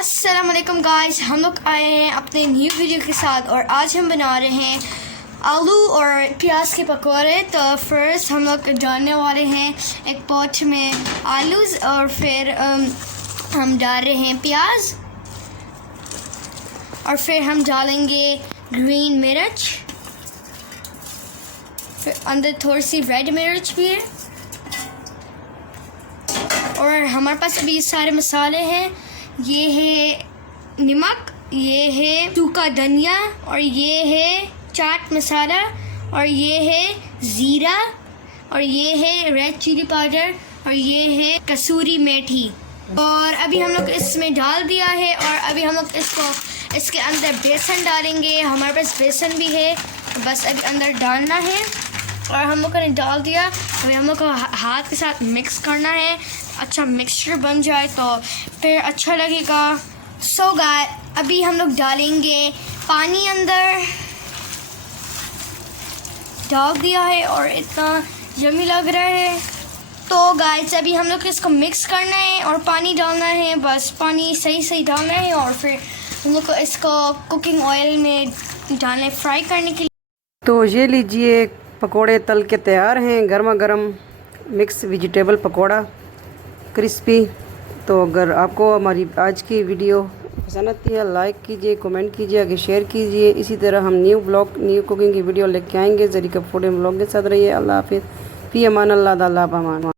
अस्सलामुअलैकुम गाइस, हम लोग आए हैं अपने न्यू वीडियो के साथ और आज हम बना रहे हैं आलू और प्याज के पकौड़े। तो फर्स्ट हम लोग डालने वाले हैं एक पॉट में आलू और फिर हम डाल रहे हैं प्याज और फिर हम डालेंगे ग्रीन मिर्च, फिर अंदर थोड़ी सी रेड मिर्च भी है और हमारे पास अभी ये सारे मसाले हैं। ये है नमक, ये है सूखा धनिया और ये है चाट मसाला और ये है ज़ीरा और ये है रेड चिली पाउडर और ये है कसूरी मेथी। और अभी हम लोग इसमें डाल दिया है और अभी हम लोग इसके अंदर बेसन डालेंगे। हमारे पास बेसन भी है, तो बस अभी अंदर डालना है और हम लोग ने डाल दिया। अभी हम लोग को हाथ के साथ मिक्स करना है, अच्छा मिक्सचर बन जाए तो फिर अच्छा लगेगा। सो गाइस, अभी हम लोग डालेंगे पानी, अंदर डाल दिया है और इतना यम्मी लग रहा है। तो गाइस, अभी हम लोग इसको मिक्स करना है और पानी डालना है, बस पानी सही सही डालना है और फिर हम लोग को इसको कुकिंग ऑयल में डालना है फ्राई करने के लिए। तो ये लीजिए, पकोड़े तल के तैयार हैं, गर्मा गर्म मिक्स वेजिटेबल पकोड़ा क्रिस्पी। तो अगर आपको हमारी आज की वीडियो पसंद आती है, लाइक कीजिए, कमेंट कीजिए, आगे शेयर कीजिए। इसी तरह हम न्यू कुकिंग की वीडियो लेके आएंगे। ज़रीका फूड ब्लॉग के साथ रहिए। अल्लाह हाफिज़, फ़ी अमान अल्लाह, अल्लाह अमान।